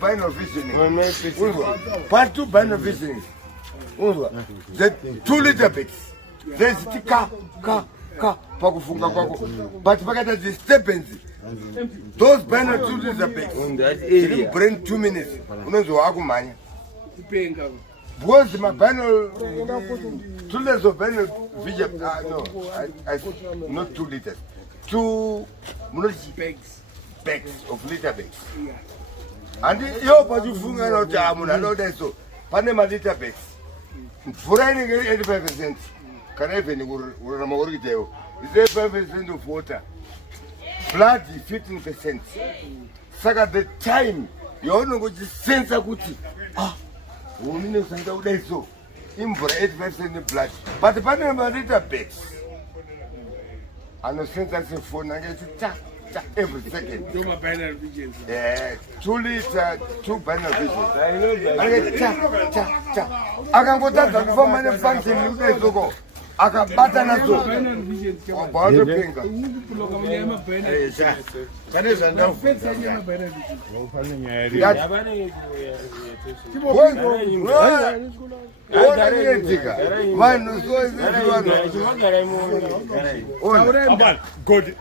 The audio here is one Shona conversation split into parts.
binary visioning. Part 2 binary visioning. The 2 liter bags. There's the car. But pakata disturbance. Those binary 2 liter bags. You bring 2 minutes. Because my binary 2 liters of binary vision. No, not 2 liters. 2 bags of liter bags. And you but you funga no jamu, I know that so. Panama liter bags. For any 85%, can even Ramorgideo. Is 85% of water. Blood is 15%. Saka the time you only go to sense a good. Women say so. Mbare 85% blood. But the Panama liter bags. And the sense I say phone I get it every second. 2 binary visions. Yeah, 2 liter, 2 binary visions. I get I can go down for many functions you guys go. I can button as well. About the finger. Good.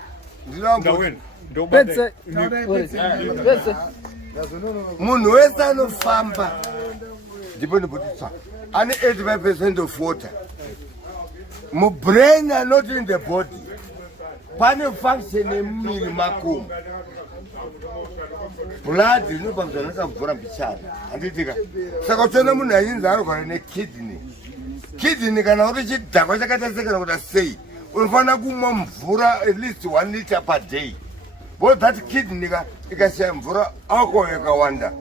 Munhu wese anofamba ndipo ndibudisa ane 85% of water. Brain are not in the body. Pane function emumiri mako. Blood is not mvura mbichana. Anditika. Saka utona munhu ayinzi arwara nekidney. Kidney kana uri chidhakwa chakataseka kuti sei. Unofana kumwa mvura at least 1 liter per day. But that kidney ikashaya mvura alcohol yakawanda.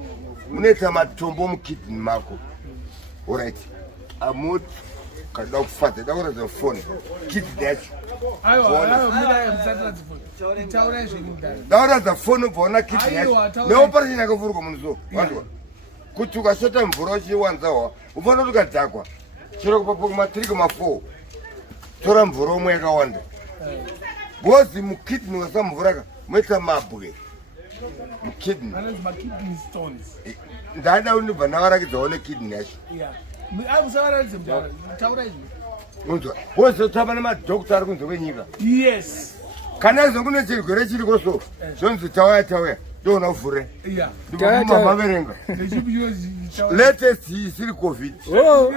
Munoita matombo mukidney mako. Alright. Amut kada kufata daura the phone. Kidney yacho. Daura the phone bona kidney yacho. Ne operation yakavurwa munzo. Wandwa. Kuti ukashota mvura uchiwanzawa, ufana kuti ukadhakwa. Chiro kupapo kuma 3 kuma 4. Tora mvura omwe yakawanda. Bozi mukidney wasamvura mweta mabwe. Mukidney. Manage my kidney stones. Ndada unibva navarakidza one kidney yacho. Yeah. I'm sorry Zimbabwe. Taura izvi. Unzwa. Bozi tava nemadhokota ari kunze kwenyika. Yes. Kana zvekune chirwere chiri koso. Zvonzi Tauya. Ndona uvhure. Yeah. Ndikuma maverenga. Latest isiri COVID. Oh.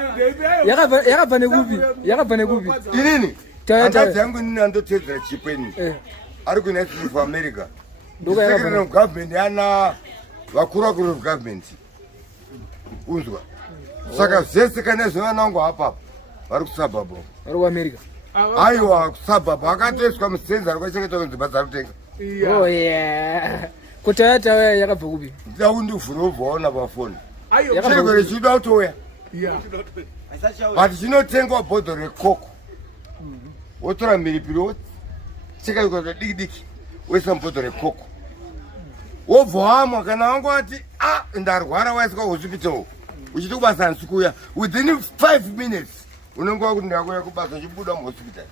Yakabva nekupi. Inini? Akadzi yangu inini andotedzera chipeni. Ari kuUnited States of America. Secretary of Government yana vakuru government. Unzwa. Saka zvese kana zvevana vangu hapa vari kusabhabha. Vari kuAmerica. Aiwa kusabhabha akatoiswa musenza ari kwachengeta kunzimba dzarutenga. Oh yeah. Tauya yakabva kupi? Ndakundivhura ubvaona pafoni. Chirwere chida kutouya. Yeah. But chinotengwa bhodho rekoko. Wotora mhiripiri wocheka ikoza diki wesa bhodho rekoko. Wobva wamwa kana wangoti ndarwara waiswa hospital. Uchiti kubasa ansikuya within 5 minutes unenge wakuti ndakuya kubasa uchibuda muhospital.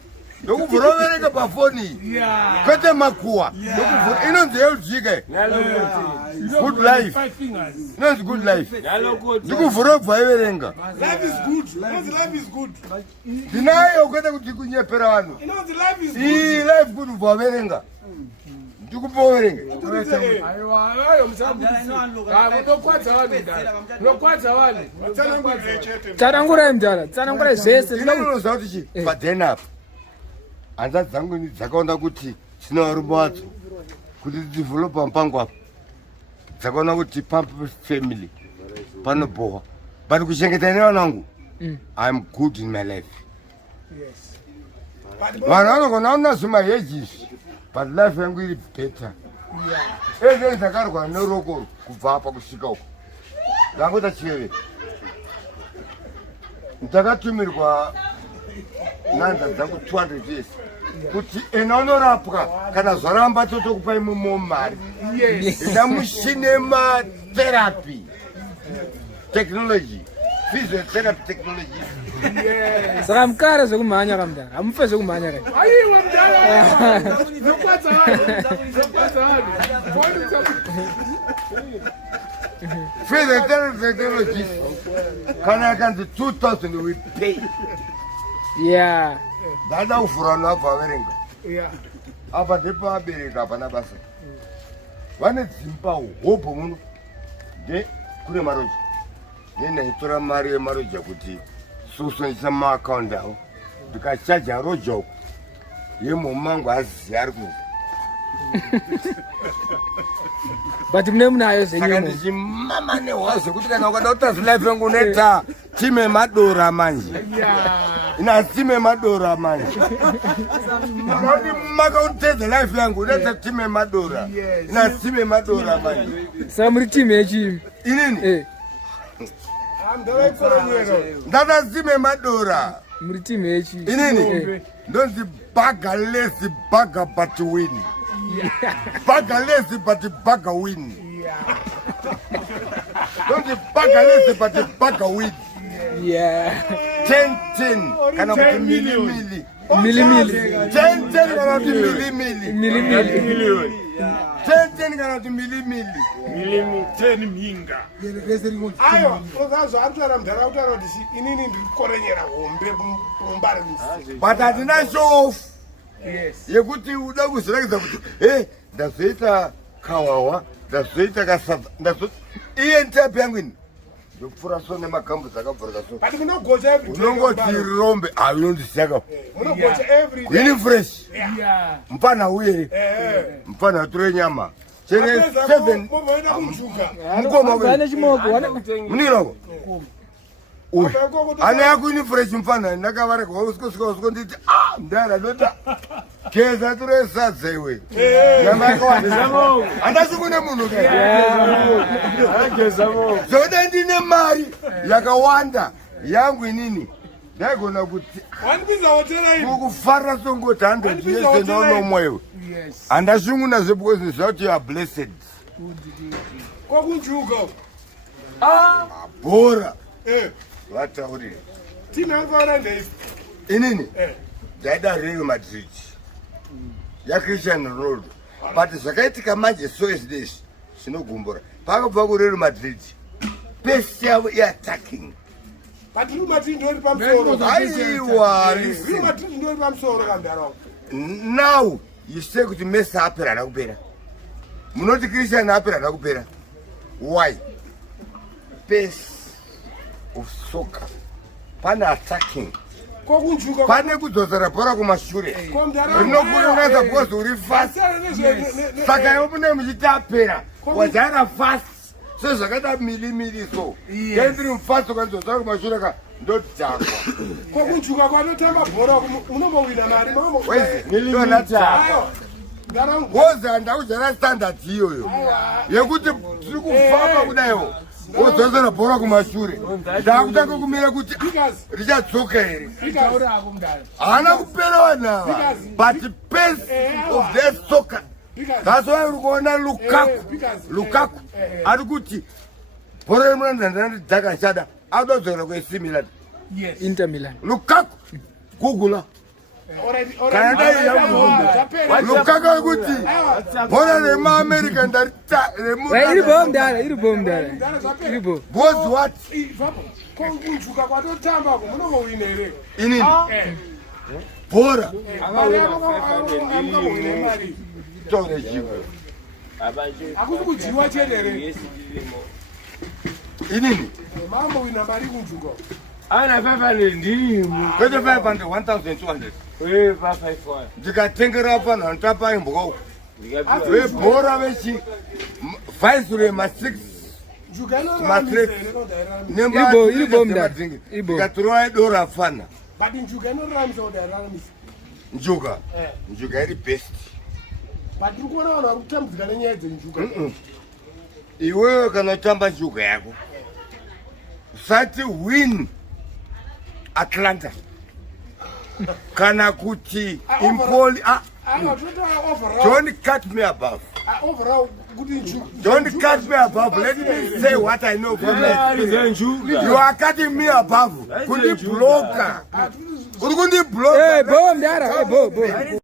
Ndokubvurovereka pafoni. Yeah. Kwete makuwa. Ndokubvura inonzi yeujike. Good life. Inonzi good life. Ndikubvura bvaiverenga. Life is good. Life is good. Ndinayo kwete kuti kunyepera vanhu. Life is good. Life good bvaverenga. Ndikupoverenga. Tsanangurai mdala, tsanangurai zvese. Ndinonoza kuti chi padena apa. Hanza dzangu dzakaona kuti dzina varume wadzo kuti dzidevelopa mupango apa. Dzakaona kuti pampa family panobohwa. But kuchengeta nevana vangu, I'm good in my life. Yes. Vanhu vanogona unazuma hedges. But life yangu iri better. Eze ndakarwa neroko kubva apa kusvika uko. Ndangota chiveve. Ndakatumirwa nhanza dzangu 200 years. Kuti ena unorapwa kana zvaramba totokupai mari. Yes. Ndamushine therapy. Technology. Physiotherapy technology. Yes. Saka mukara zvekumhanya kamdala. Hamufe zvekumhanya kai. Aiwa mdala. Nokwadza vanhu. Further technologies. Can I can 2,000 we pay? Yeah. That's how for an offering. Yeah. Apa depa bereka pana basa. Vane dzimba hopo muno. De kune maroja. Nena itora mari yemaroja kuti susonisa ma-account awo. Ndikachaja roja yemumangu azizi ari kunze. But mnayo Saka zenyu. ndichimama nehozo kuti kana ukada utazi life yangu uneta time madora manje. Ina time madora manje. Nodi makautedza life yangu uneta time madora. Ina time madora manje. Saka muri team yechi. Inini? Ndada time madora. Muri team yechi. Inini? Ndonzi baga lazy baga but win. Baga lazy but baga win. Ndonzi baga lazy but baga win. Yeah. 10 kana kuti mili. Mili. 10 kana kuti mili. Mili. 10 kana kuti mili. 10 minga. Ayo, uzazo antara mdara utara disi inini ndikorenyera hombe Mbare misi. But atina show off. Yes. Yekuti uda kuzirekeza kuti ndazoita kawawa, ndazoita kasadza, ndazoita iye ntape yangu ini. Ndopfura so nemagambu dzakabvurika so. But munogocha every day. Unongoti rombe unondisiyaka. Munogocha every day. Ini fresh. Yeah. Mpana uye. Mpana tore nyama. Chene 7. Mumoenda kunjuka. Mukoma Vane we. chimoko. Munirako. Uy. Ana yako ini fresh mpana ndakavareka usko nditi ndara ndota. Keza tore sadza iwe. Nyama yako wandizamo. Andasukune munhu ke. Agezamo. Zoda ndine mari yakawanda yangu inini. Ndaigona kuti Wanibiza hotela hivi. kukufara songoti 100 years nonomwewe. Yes. Andashunguna because it's that you are blessed. Kwa kunjuka. Bora. Eh. Vataurire. Tina ngora ndei. Inini? Ndaida Real Madrid. Ya Cristiano Ronaldo. But zvakaitika manje so is this. Sinogumbura. Pakabva ku Real Madrid. Best yavo attacking. But Real Madrid ndori pamsoro. Aiwa, Real listen. Madrid ndori pamsoro kandaro. Now you say kuti Messi apera nakupera. Munoti Cristiano apera nakupera. Why? Pace of soccer. Pane attacking. Kwa kunjuka. Pane kudzosera bhora kumashure. Komdaro. Rinokurungaza because uri fast. Saka iwe mune muchitapera. Wadzara fast. So zvakaita mili so. Kendri mfast ukanzosera kumashure ka ndodhakwa. Kwa kunjuka kwanotamba bhora munombowina mari. Wezi, ndona dhakwa. Woza ndakudzara standard iyoyo. Yekuti tiri kufamba kudaiwo. Wodzosera bhora kumashure. Ndakutanga kumira kuti richadzoka here. Haana kupera vanava. But the pace of their soccer. That's why uri kuona Lukaku ari kuti bhora remunandandana dhaka chada adodzora kweAC Milan. Yes. Inter Milan. Lukaku Google. Kana dai ya Mungu. Lukaku ari kuti bhora remaAmerica ndarita Iri bomb. Was what? Kongunjuka kwatotamba ko munombowina here. Inini? Bhora. Tore chivo. Akuti kudziwa chedere. Inini? Mambo wina mari kunjuka. Ana 500 ndimo. Kwete 500, 1,200. Wewe 554. Ndikatengera pano ntapa imboka uko. Ndikapiwa. Webhora vechi viceroy ma6 Matrix. Iri bomb da. ndikatirova dora fana But njuka inoramisa kuti araramisa. njuka iri best. But ndikuona vanhu vari kutambudzika nenyaya dzenjuka. Iwewe kana utamba njuka yako usati win Atlanta kana kuti impoli don't cut me above. Don't cut me above. Let me say what I know from experience. You are cutting me above. Kundi blocker. Kundi blocker. Bomb, Dara. Bo.